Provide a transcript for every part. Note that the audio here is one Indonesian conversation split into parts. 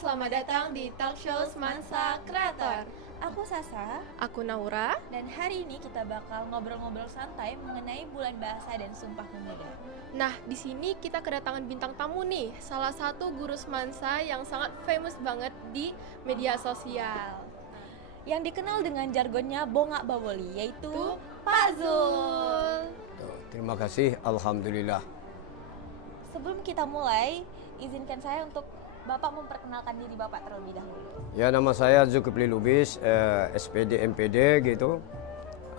selamat datang di Talk Show Semansa Kreator. Aku Sasa, Aku Naura. dan hari ini kita bakal ngobrol-ngobrol santai mengenai Bulan Bahasa dan Sumpah Pemuda. Nah, di sini kita kedatangan bintang tamu nih, salah satu guru Semansa yang sangat famous banget di media sosial. Yang dikenal dengan jargonnya Bongak Baboli, yaitu Pak Zul. Terima kasih, Alhamdulillah. Sebelum kita mulai, izinkan saya untuk Bapak memperkenalkan diri Bapak terlebih dahulu. Ya, nama saya Zulkifli Lubis, SPD MPD gitu.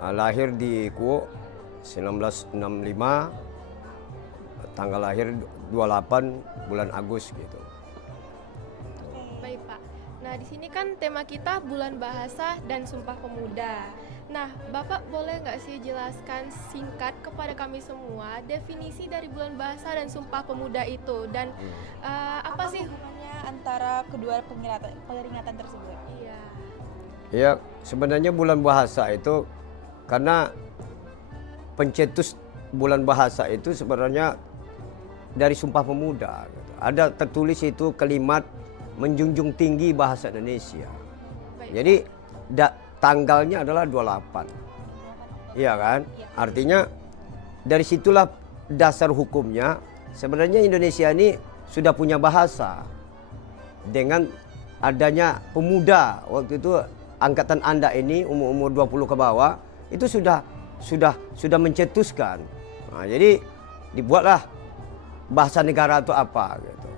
Lahir di Kuo 1965, tanggal lahir 28 bulan Agustus gitu. Baik Pak. Nah, di sini kan tema kita Bulan Bahasa dan Sumpah Pemuda. Nah, Bapak boleh nggak sih jelaskan singkat kepada kami semua definisi dari Bulan Bahasa dan Sumpah Pemuda itu dan apa sih hubungannya antara kedua peringatan tersebut? Iya. Ya, sebenarnya bulan bahasa itu karena pencetus bulan bahasa itu sebenarnya dari Sumpah Pemuda gitu. Ada tertulis itu kalimat menjunjung tinggi bahasa Indonesia. Baik. Jadi tanggalnya adalah 28. Iya kan? Artinya dari situlah dasar hukumnya. Sebenarnya Indonesia ini sudah punya bahasa. Dengan adanya pemuda waktu itu angkatan Anda ini umur 20 ke bawah itu sudah mencetuskan. Nah, jadi dibuatlah bahasa negara itu apa gitu.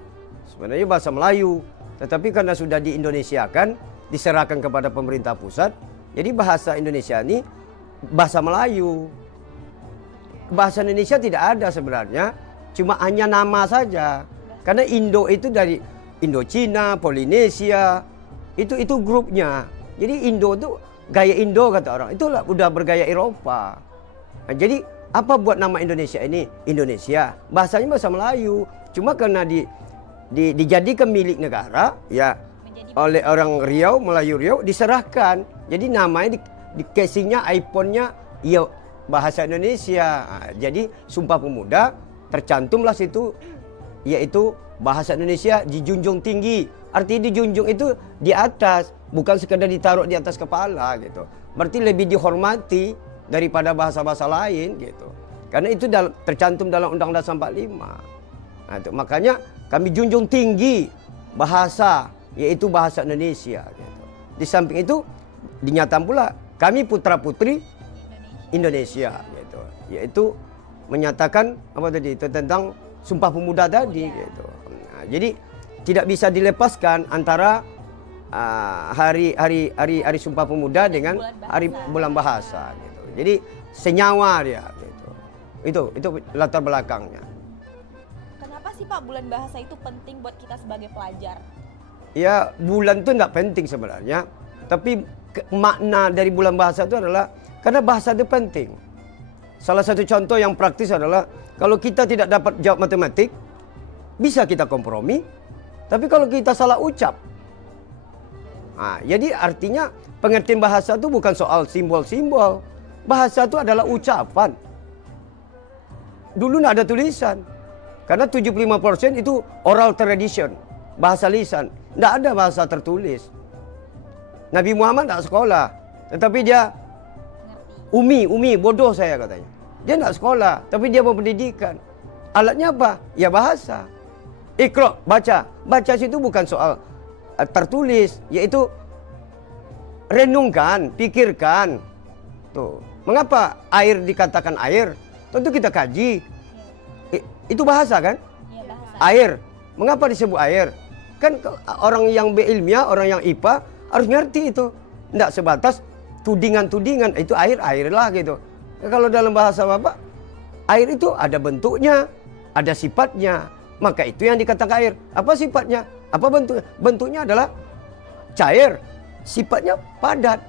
Sebenarnya bahasa Melayu, tetapi karena sudah di-Indonesiakan, diserahkan kepada pemerintah pusat, jadi bahasa Indonesia ini bahasa Melayu. Bahasa Indonesia tidak ada sebenarnya, cuma hanya nama saja. Karena Indo itu dari Indochina, Polinesia, itu grupnya. Jadi Indo itu gaya Indo kata orang, itu udah bergaya Eropa. Nah, jadi apa buat nama Indonesia ini? Indonesia, bahasanya bahasa Melayu. Cuma karena dijadikan milik negara, ya oleh orang Riau, Melayu Riau diserahkan. Jadi namanya di casingnya, iPhone-nya ya bahasa Indonesia. Nah, jadi Sumpah Pemuda tercantumlah situ yaitu bahasa Indonesia dijunjung tinggi. Artinya dijunjung itu di atas, bukan sekedar ditaruh di atas kepala gitu. Berarti lebih dihormati daripada bahasa-bahasa lain gitu. Karena itu tercantum dalam Undang-Undang 45. Nah, itu makanya kami junjung tinggi bahasa, yaitu bahasa Indonesia gitu. Di samping itu dinyatakan pula kami putra-putri Indonesia gitu. Yaitu menyatakan apa tadi itu tentang Sumpah Pemuda tadi gitu. Nah, jadi tidak bisa dilepaskan antara hari Sumpah Pemuda dengan hari Bulan Bahasa gitu. Jadi senyawa dia gitu. Itu latar belakangnya. Kenapa sih Pak Bulan Bahasa itu penting buat kita sebagai pelajar? Ya, bulan itu nggak penting sebenarnya, tapi makna dari bulan bahasa itu adalah karena bahasa itu penting. Salah satu contoh yang praktis adalah kalau kita tidak dapat jawab matematik, bisa kita kompromi, tapi kalau kita salah ucap. Nah, jadi artinya pengertian bahasa itu bukan soal simbol-simbol. Bahasa itu adalah ucapan. Dulu nggak ada tulisan, karena 75% itu oral tradition, bahasa lisan. Tidak ada bahasa tertulis. Nabi Muhammad tidak sekolah, tetapi dia umi, bodoh saya katanya. Dia tidak sekolah, tapi dia berpendidikan. Alatnya apa? Ya bahasa. Iqra, baca. Baca situ bukan soal tertulis, yaitu renungkan, pikirkan. Tuh, mengapa air dikatakan air? Tentu kita kaji. Itu bahasa kan? Iya, bahasa. Air. Mengapa disebut air? Kan orang yang berilmiah, orang yang IPA harus ngerti itu. Tidak sebatas tudingan-tudingan, itu air lah gitu. Kalau dalam bahasa Bapak, air itu ada bentuknya, ada sifatnya. Maka itu yang dikatakan air. Apa sifatnya? Apa bentuknya? Bentuknya adalah cair, sifatnya padat.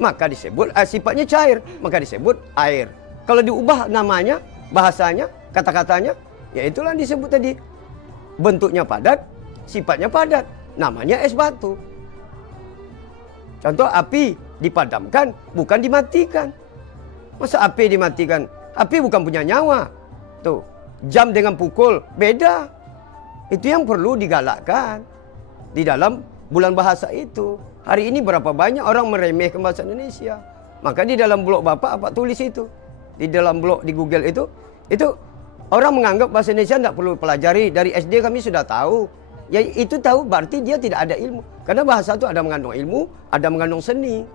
Maka disebut, sifatnya cair, maka disebut air. Kalau diubah namanya, bahasanya, kata-katanya, ya itulah yang disebut tadi. Bentuknya padat, sifatnya padat, namanya es batu. Contoh api dipadamkan, bukan dimatikan. Masa api dimatikan? Api bukan punya nyawa. Tuh, jam dengan pukul beda. Itu yang perlu digalakkan. di dalam bulan bahasa itu. Hari ini berapa banyak orang meremehkan bahasa Indonesia. Maka di dalam blog Bapak tulis itu. Di dalam blog di Google itu orang menganggap bahasa Indonesia tidak perlu pelajari. Dari SD kami sudah tahu. Ya itu tahu berarti dia tidak ada ilmu. Karena bahasa itu ada mengandung ilmu, ada mengandung seni.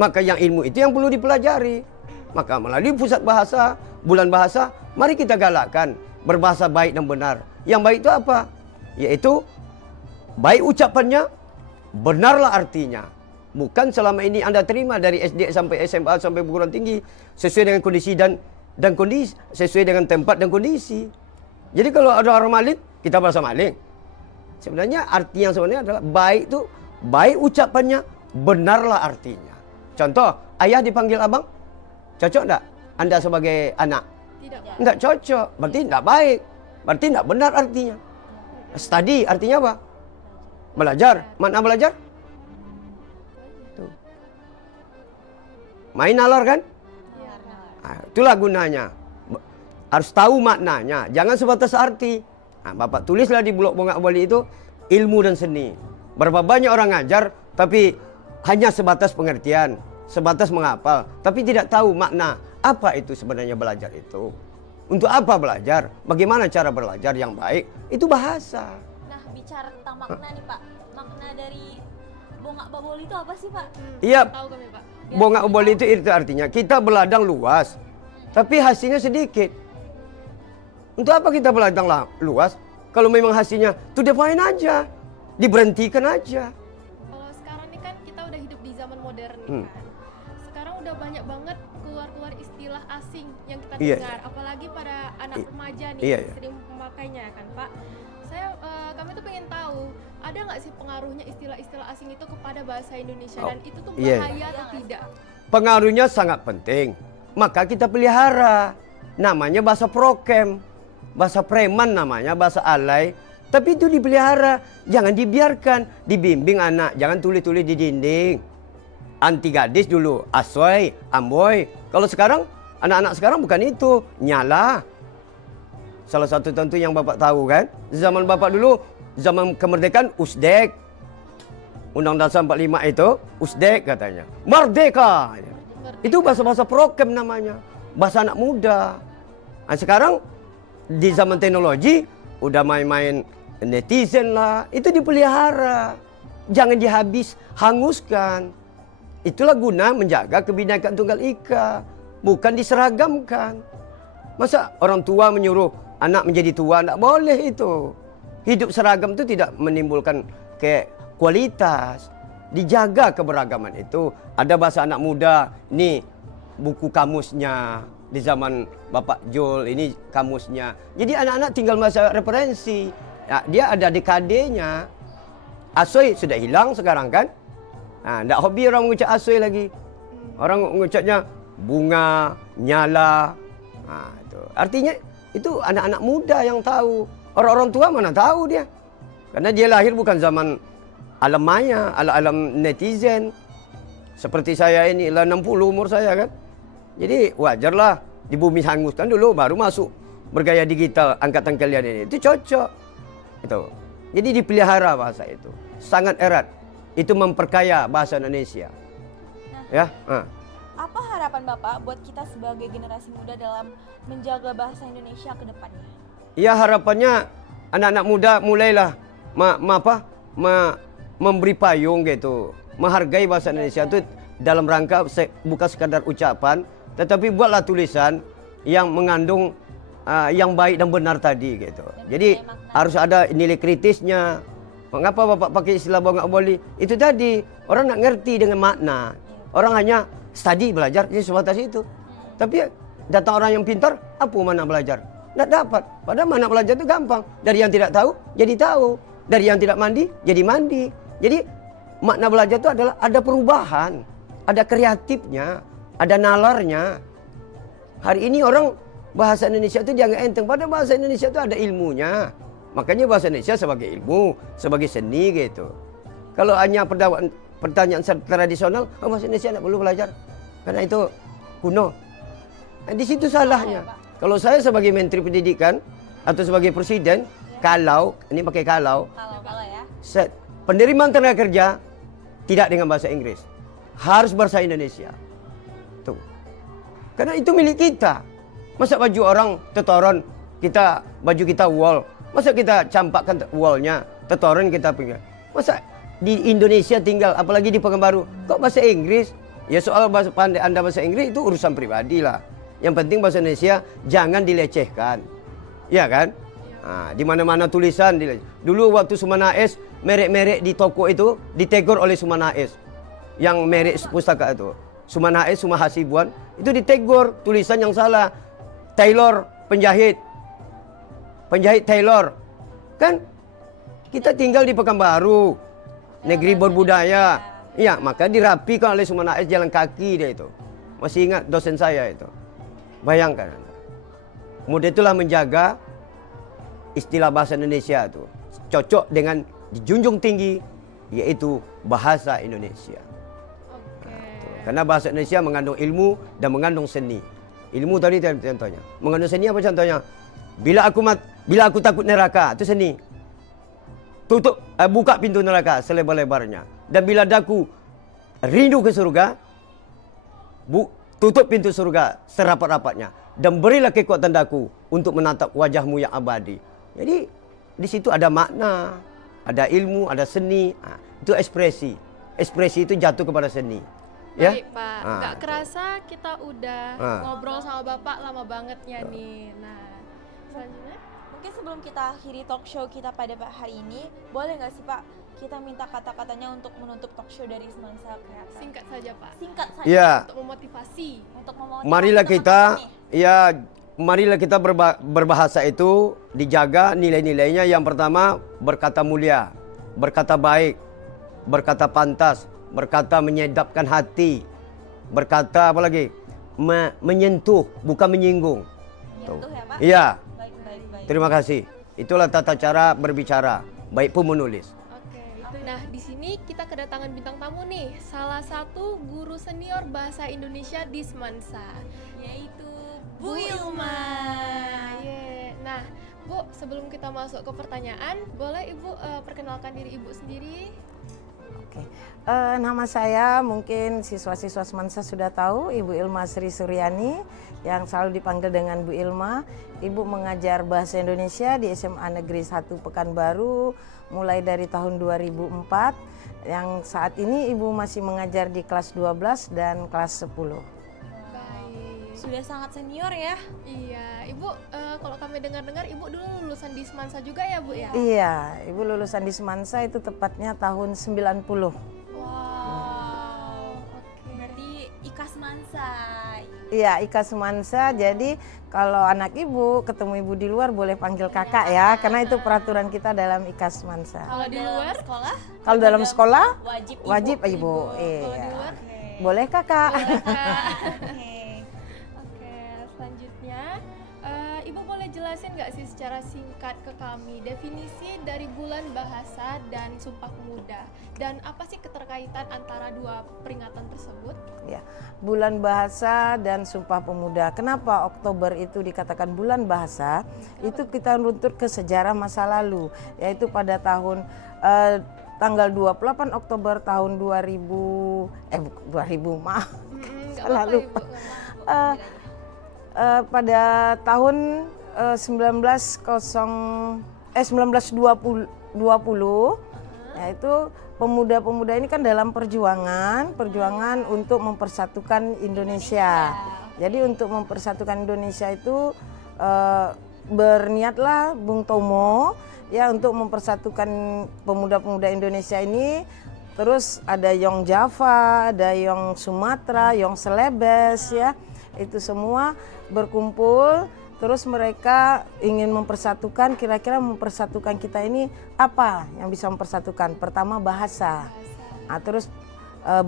Maka yang ilmu itu yang perlu dipelajari. Maka melalui pusat bahasa, bulan bahasa, mari kita galakkan berbahasa baik dan benar. Yang baik itu apa? Yaitu baik ucapannya, benarlah artinya. Bukan selama ini Anda terima dari SD sampai SMA sampai perguruan tinggi sesuai dengan kondisi dan kondisi, sesuai dengan tempat dan kondisi. Jadi kalau ada orang maling, kita bahasa maling. Sebenarnya arti yang sebenarnya adalah baik itu baik ucapannya, benarlah artinya. Contoh, ayah dipanggil abang, cocok enggak? Anda sebagai anak? Tidak, Pak. Enggak cocok, berarti enggak baik. Berarti enggak benar artinya. Study artinya apa? Belajar. Mana belajar? Tuh. Main nalar kan? Iya. Nah, itulah gunanya. Harus tahu maknanya, jangan sebatas arti. Nah, Bapak tulislah di blog Bongak Bali itu ilmu dan seni. Berapa banyak orang ngajar tapi hanya sebatas pengertian, sebatas menghafal, tapi tidak tahu makna apa itu sebenarnya belajar itu. Untuk apa belajar? Bagaimana cara belajar yang baik? Itu bahasa. Nah, bicara tentang makna nih Pak. Makna dari Bongak Baboli itu apa sih Pak? Iya, Tahu kami, Pak. Bongak Bali itu artinya kita beladang luas, tapi hasilnya sedikit. Untuk apa kita beladang luas? Kalau memang hasilnya to the point aja, diberhentikan aja. Kalau sekarang ini kan kita udah hidup di zaman modern nih kan. Sekarang udah banyak banget keluar istilah asing yang kita Iya. dengar, apalagi pada anak remaja nih Iya, yang iya. sering memakainya kan, Pak. Kami tuh pengen tahu, ada nggak sih pengaruhnya istilah-istilah asing itu kepada bahasa Indonesia dan itu tuh iya. bahaya atau tidak? Pengaruhnya sangat penting. Maka kita pelihara. Namanya bahasa prokem. Bahasa preman namanya, bahasa alay. Tapi itu dipelihara. Jangan dibiarkan. Dibimbing anak. Jangan tulis-tulis di dinding. Anti gadis dulu. Asoy, amboy. Kalau sekarang, anak-anak sekarang bukan itu. Nyala. Salah satu tentu yang Bapak tahu kan. Zaman Bapak dulu, zaman kemerdekaan Usdek. Undang-Undang Dasar 45 itu, Usdek katanya. Merdeka. Itu bahasa-bahasa prokem namanya. Bahasa anak muda. Nah, sekarang di zaman teknologi udah main-main netizen lah. Itu dipelihara. Jangan hanguskan. Itulah guna menjaga kebinekaan Tunggal Ika. Bukan diseragamkan. Masa orang tua menyuruh anak menjadi tua? Tidak boleh itu. Hidup seragam itu tidak menimbulkan kualitas. Dijaga keberagaman itu. Ada bahasa anak muda. Nih buku kamusnya. Di zaman Bapak Jul ini kamusnya. Jadi anak-anak tinggal masa referensi. Ya, dia ada dekadenya. Asoy sudah hilang sekarang kan. Nah, tidak hobi orang mengucap asoy lagi. Orang mengucapnya bunga, nyala. Nah, itu. Artinya itu anak-anak muda yang tahu. Orang-orang tua mana tahu dia. Karena dia lahir bukan zaman alam maya, alam netizen. Seperti saya ini, lah 60 umur saya kan. Jadi wajarlah di bumi hanguskan dulu baru masuk bergaya digital angkatan kalian ini. Itu cocok. Itu. Jadi dipelihara bahasa itu. Sangat erat. Itu memperkaya bahasa Indonesia. Ya. Apa harapan Bapak buat kita sebagai generasi muda dalam menjaga bahasa Indonesia ke depannya? Ya harapannya anak-anak muda mulailah memberi payung gitu. Menghargai bahasa Indonesia itu dalam rangka bukan sekadar ucapan, tetapi buatlah tulisan yang mengandung yang baik dan benar tadi gitu. Jadi harus ada nilai kritisnya. Mengapa Bapak pakai istilah Bongak Bali? Itu tadi orang nak ngerti dengan makna. Orang hanya study belajar ini sebatas itu. Tapi datang orang yang pintar, apa mana belajar? Tidak dapat. Padahal mana belajar itu gampang. Dari yang tidak tahu jadi tahu. Dari yang tidak mandi jadi mandi. Jadi makna belajar itu adalah ada perubahan, ada kreatifnya, ada nalarnya. Hari ini orang bahasa Indonesia itu dianggap enteng. Padahal bahasa Indonesia itu ada ilmunya. Makanya bahasa Indonesia sebagai ilmu, sebagai seni gitu. Kalau hanya pertanyaan tradisional, bahasa Indonesia tidak perlu belajar. Karena itu kuno. Nah, di situ salahnya. Kalau saya sebagai Menteri Pendidikan atau sebagai Presiden, ini pakai kalau, Kalau ya. penerimaan tenaga kerja tidak dengan bahasa Inggris, harus bahasa Indonesia. Tuh. Karena itu milik kita. Masa baju orang tetoron, baju kita wol, masa kita campakkan wallnya, tetoron kita punya. Masa di Indonesia tinggal, apalagi di Pekanbaru, kok bahasa Inggris? Ya soal pandai Anda bahasa Inggris itu urusan pribadi lah. Yang penting bahasa Indonesia jangan dilecehkan. Ya kan? Nah, di mana-mana tulisan dulu waktu Sumanais, merek-merek di toko itu ditegur oleh Sumanais. Yang merek pustaka itu. Sumanais, Sumahasibuan, itu ditegur tulisan yang salah. Tailor, penjahit Tailor. Kan kita tinggal di Pekanbaru, negeri berbudaya. Ya, maka dirapikan oleh Sumanais jalan kaki dia itu. Masih ingat dosen saya itu. Bayangkan. Kemudian itulah menjaga istilah bahasa Indonesia itu cocok dengan dijunjung tinggi, yaitu bahasa Indonesia. Karena bahasa Indonesia mengandung ilmu dan mengandung seni. Ilmu tadi contohnya. Mengandung seni apa contohnya? Bila aku takut neraka, itu seni. Buka pintu neraka selebar-lebarnya. Dan bila daku rindu ke surga, tutup pintu surga serapat-rapatnya. Dan berilah kekuatan daku untuk menatap wajahmu yang abadi. Jadi di situ ada makna, ada ilmu, ada seni. Itu ekspresi. Ekspresi itu jatuh kepada seni. Ya? Baik Pak, nggak kerasa kita udah ngobrol sama Bapak lama banget ya nih. Nah, selanjutnya Mungkin sebelum kita akhiri talk show kita pada hari ini, boleh nggak sih Pak kita minta kata-katanya untuk menutup talk show dari Semansa Kreator? singkat saja Pak, Singkat saja. Ya, untuk memotivasi. Untuk memotivasi marilah kita, teman-teman nih. berbahasa itu dijaga nilai-nilainya. Yang pertama, berkata mulia, berkata baik, berkata pantas, berkata menyedapkan hati, berkata apa lagi? Menyentuh, bukan menyinggung. Menyentuh ya Pak? Iya. Baik. Terima kasih. Itulah tata cara berbicara, baik pun menulis. Oke. Nah, di sini kita kedatangan bintang tamu nih, salah satu guru senior bahasa Indonesia di Semansa, yaitu Bu Ilma. Nah, Bu, sebelum kita masuk ke pertanyaan, boleh Ibu perkenalkan diri Ibu sendiri? Oke, nama saya mungkin siswa-siswa Semansa sudah tahu, Ibu Ilma Sri Suryani, yang selalu dipanggil dengan Bu Ilma. Ibu mengajar bahasa Indonesia di SMA Negeri 1 Pekanbaru mulai dari tahun 2004. Yang saat ini Ibu masih mengajar di kelas 12 dan kelas 10. Baik. Sudah sangat senior ya? Iya, Ibu kalau kami dengar-dengar Ibu dulu lulusan di Semansa juga ya Bu ya? Iya, Ibu lulusan di Semansa itu tepatnya tahun 90. Wow, oke. Berarti Ika Semansa. Iya, Ika Semansa. Jadi kalau anak Ibu ketemu Ibu di luar boleh panggil kakak ya, karena itu peraturan kita dalam Ika Semansa. Kalau di luar? sekolah? Kalau dalam sekolah Wajib wajib Ibu. Kalau di Iya. luar? Boleh kakak. Oke. Oke, selanjutnya Ibu boleh jelasin nggak sih secara singkat ke kami definisi dari Bulan Bahasa dan Sumpah Pemuda, dan apa sih keterkaitan antara dua peringatan tersebut? Ya, Bulan Bahasa dan Sumpah Pemuda. Kenapa Oktober itu dikatakan Bulan Bahasa? Itu kita runtut ke sejarah masa lalu, yaitu pada tahun tanggal 28 Oktober tahun 2000 maaf. Nggak Salah apa-apa, lupa. Ibu. Pada tahun 1920, yaitu pemuda-pemuda ini kan dalam perjuangan untuk mempersatukan Indonesia. Jadi untuk mempersatukan Indonesia itu berniatlah Bung Tomo ya untuk mempersatukan pemuda-pemuda Indonesia ini. Terus ada Yong Java, ada Yong Sumatera, Yong Celebes ya. Itu semua berkumpul, terus mereka ingin mempersatukan, kira-kira mempersatukan kita ini apa yang bisa mempersatukan? Pertama bahasa, nah, terus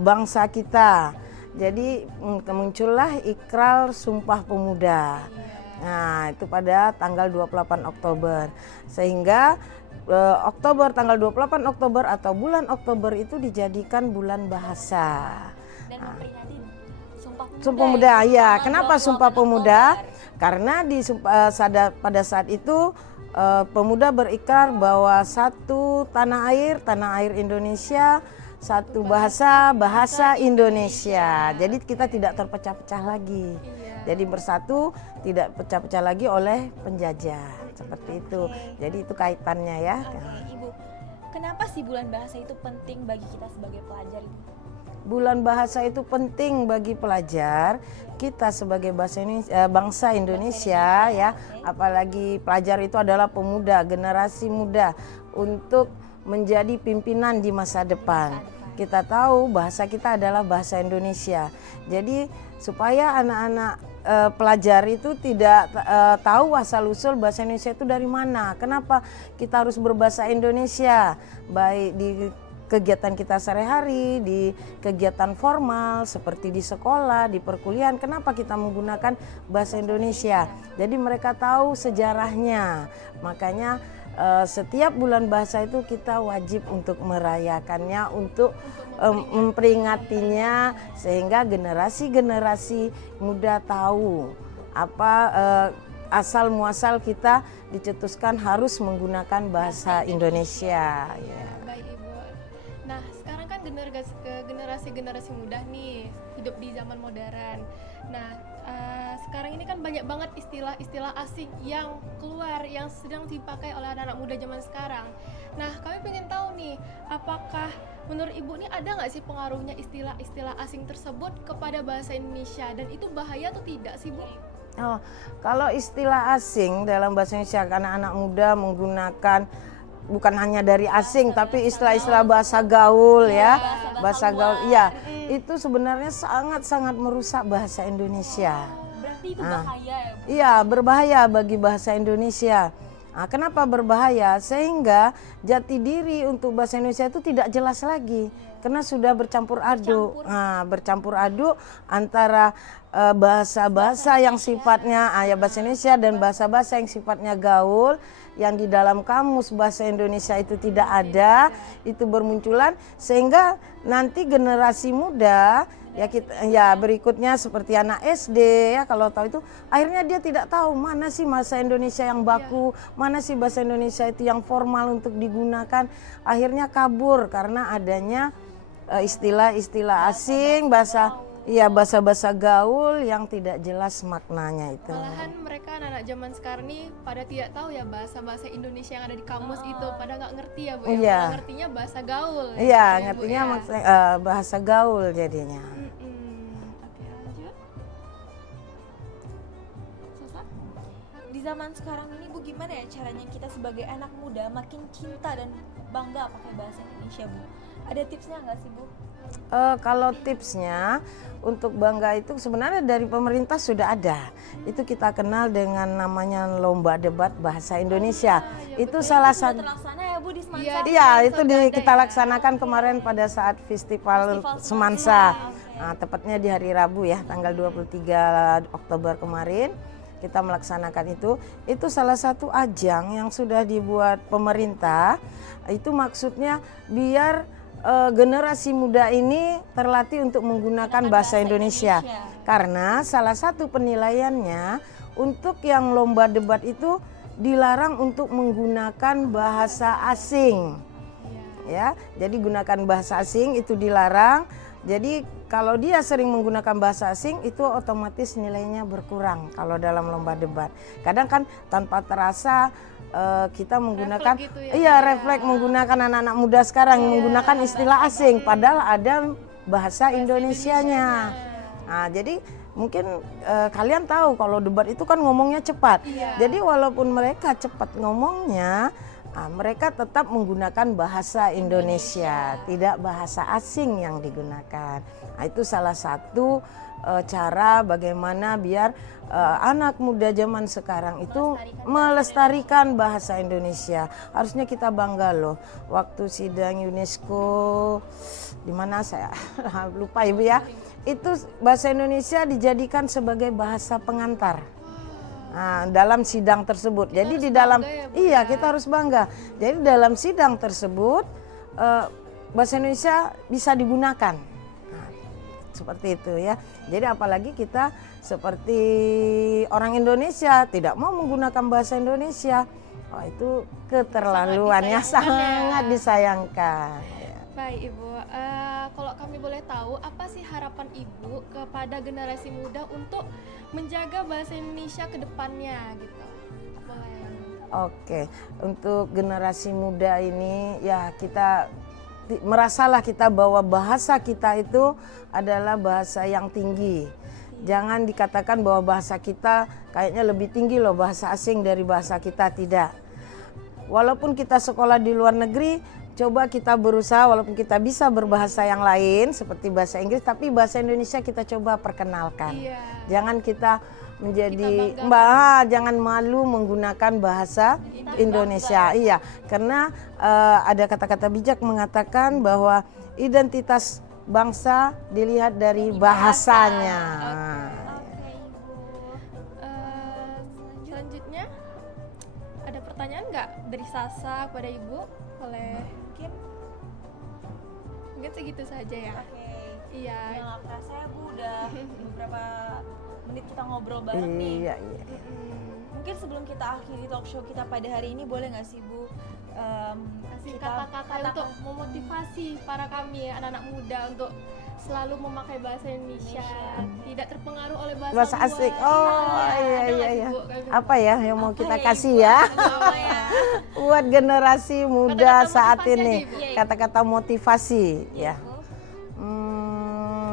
bangsa kita. Jadi muncullah Ikrar Sumpah Pemuda. Nah, itu pada tanggal 28 Oktober. Sehingga Oktober, tanggal 28 Oktober atau bulan Oktober itu dijadikan bulan bahasa. Dan memperingati Sumpah Pemuda, ya. Kenapa Sumpah Pemuda? Karena pada saat itu pemuda berikrar bahwa satu tanah air Indonesia, satu bahasa, bahasa Indonesia. Jadi kita tidak terpecah-pecah lagi. Jadi bersatu, tidak pecah-pecah lagi oleh penjajah. Seperti itu. Jadi itu kaitannya ya. Oke, Ibu. Kenapa sih bulan bahasa itu penting bagi kita sebagai pelajar, Ibu? Bulan bahasa itu penting bagi pelajar kita sebagai bangsa Indonesia ya, apalagi pelajar itu adalah pemuda, generasi muda untuk menjadi pimpinan di masa depan. Kita tahu bahasa kita adalah bahasa Indonesia. Jadi supaya anak-anak pelajar itu tidak tahu asal usul bahasa Indonesia itu dari mana. Kenapa kita harus berbahasa Indonesia? Baik di kegiatan kita sehari-hari, di kegiatan formal seperti di sekolah, di perkuliahan, kenapa kita menggunakan bahasa Indonesia? Jadi mereka tahu sejarahnya. Makanya setiap bulan bahasa itu kita wajib untuk merayakannya, untuk memperingatinya, sehingga generasi-generasi muda tahu apa asal muasal kita dicetuskan harus menggunakan bahasa Indonesia. Ya. Baik Ibu. Nah sekarang kan generasi muda nih hidup di zaman modern. Nah sekarang ini kan banyak banget istilah-istilah asing yang keluar, yang sedang dipakai oleh anak-anak muda zaman sekarang. Nah kami pengen tahu nih, apakah menurut Ibu nih ada nggak sih pengaruhnya istilah-istilah asing tersebut kepada bahasa Indonesia, dan itu bahaya atau tidak sih Bu? Oh, kalau istilah asing dalam bahasa Indonesia, anak-anak muda menggunakan bukan hanya dari asing, tapi istilah-istilah bahasa gaul ya, bahasa gaul, ya, itu sebenarnya sangat-sangat merusak bahasa Indonesia. Berarti itu bahaya ya, Bu? Iya, berbahaya bagi bahasa Indonesia. Nah, kenapa berbahaya? Sehingga jati diri untuk bahasa Indonesia itu tidak jelas lagi, karena sudah bercampur aduk. Nah, bercampur aduk antara bahasa-bahasa yang sifatnya bahasa Indonesia dan bahasa-bahasa yang sifatnya gaul, yang di dalam kamus bahasa Indonesia itu tidak ada, itu bermunculan, sehingga nanti generasi muda berikutnya seperti anak SD ya, kalau tahu itu akhirnya dia tidak tahu mana sih bahasa Indonesia yang baku, mana sih bahasa Indonesia itu yang formal untuk digunakan, akhirnya kabur karena adanya istilah-istilah asing, bahasa-bahasa gaul yang tidak jelas maknanya itu. Malahan mereka anak-anak zaman sekarang nih pada tidak tahu ya bahasa-bahasa Indonesia yang ada di kamus itu, pada nggak ngerti ya Bu, ya. Iya. Malah ngertinya bahasa gaul. Iya, gitu ya, Bu, ngertinya ya. maksudnya bahasa gaul jadinya. Oke, lanjut. Susah? Di zaman sekarang ini, Bu, gimana ya caranya kita sebagai anak muda makin cinta dan bangga pakai bahasa Indonesia, Bu? Ada tipsnya nggak sih, Bu? Kalau tipsnya untuk bangga itu sebenarnya dari pemerintah sudah ada. Itu kita kenal dengan namanya lomba debat bahasa Indonesia. Itu salah satu. Terlaksana ya, Bu, di Semansa? Iya, itu kita laksanakan kemarin pada saat festival Semansa. Nah, tepatnya di hari Rabu ya, tanggal 23 Oktober kemarin kita melaksanakan itu. Itu salah satu ajang yang sudah dibuat pemerintah. Itu maksudnya biar generasi muda ini terlatih untuk menggunakan bahasa Indonesia. Karena salah satu penilaiannya untuk yang lomba debat itu dilarang untuk menggunakan bahasa asing. Ya, jadi gunakan bahasa asing itu dilarang. Jadi kalau dia sering menggunakan bahasa asing itu otomatis nilainya berkurang kalau dalam lomba debat. Kadang kan tanpa terasa kita menggunakan refleks menggunakan anak-anak muda sekarang menggunakan istilah asing padahal ada bahasa Indonesianya. Nah, jadi mungkin kalian tahu kalau debat itu kan ngomongnya cepat. Jadi walaupun mereka cepat ngomongnya, mereka tetap menggunakan bahasa Indonesia, tidak bahasa asing yang digunakan. Nah, itu salah satu cara bagaimana biar anak muda zaman sekarang itu melestarikan bahasa Indonesia. Harusnya kita bangga loh. Waktu sidang UNESCO di mana saya lupa Ibu ya, itu bahasa Indonesia dijadikan sebagai bahasa pengantar. Nah, dalam sidang tersebut. Jadi di dalam kita harus bangga. Jadi dalam sidang tersebut bahasa Indonesia bisa digunakan. Nah, seperti itu ya. Jadi apalagi kita seperti orang Indonesia tidak mau menggunakan bahasa Indonesia. Oh, itu keterlaluannya sangat disayangkan. Ya. Baik Ibu, kalau kami boleh tahu apa sih harapan Ibu kepada generasi muda untuk menjaga bahasa Indonesia ke depannya gitu? Boleh. Oke, untuk generasi muda ini ya kita merasalah kita bahwa bahasa kita itu adalah bahasa yang tinggi. Jangan dikatakan bahwa bahasa kita kayaknya lebih tinggi loh bahasa asing dari bahasa kita, tidak. Walaupun kita sekolah di luar negeri, coba kita berusaha walaupun kita bisa berbahasa yang lain seperti bahasa Inggris, tapi bahasa Indonesia kita coba perkenalkan. Iya. Jangan kita menjadi banggakan. jangan malu menggunakan bahasa Indonesia. Iya, karena ada kata-kata bijak mengatakan bahwa identitas bangsa dilihat dari bahasanya. Oke, Ibu. Selanjutnya ada pertanyaan nggak dari Sasa kepada Ibu? Boleh. Mungkin segitu saja ya. Oke. Iya. Ya nggak kerasa ya Bu, udah beberapa menit kita ngobrol bareng nih. Iya, iya. Mungkin sebelum kita akhiri talk show kita pada hari ini, boleh nggak sih Bu Kasih kata-kata untuk memotivasi para kami anak-anak muda untuk selalu memakai bahasa Indonesia, tidak terpengaruh oleh bahasa luar. Asing. Oh, Ada iya nggak iya sih, iya. Bu? Apa ya yang mau Apa kita ya, kasih Ibu? ya Apa ya? buat generasi muda Kata-kata saat motivasi ini? aja, Ibu. Iya, Ibu. Kata-kata motivasi ya. Bu.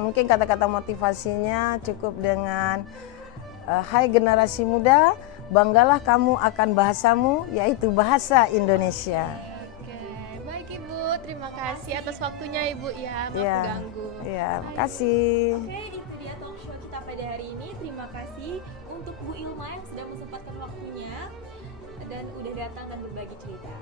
Mungkin kata-kata motivasinya cukup dengan hai generasi muda, banggalah kamu akan bahasamu, yaitu bahasa Indonesia. Oke, baik Ibu, terima kasih atas waktunya Ibu ya, maaf Iya, ganggu. iya, makasih. Oke, itu dia talk show kita pada hari ini. Terima kasih untuk Bu Ilma yang sudah menyempatkan waktunya dan udah datang dan berbagi cerita.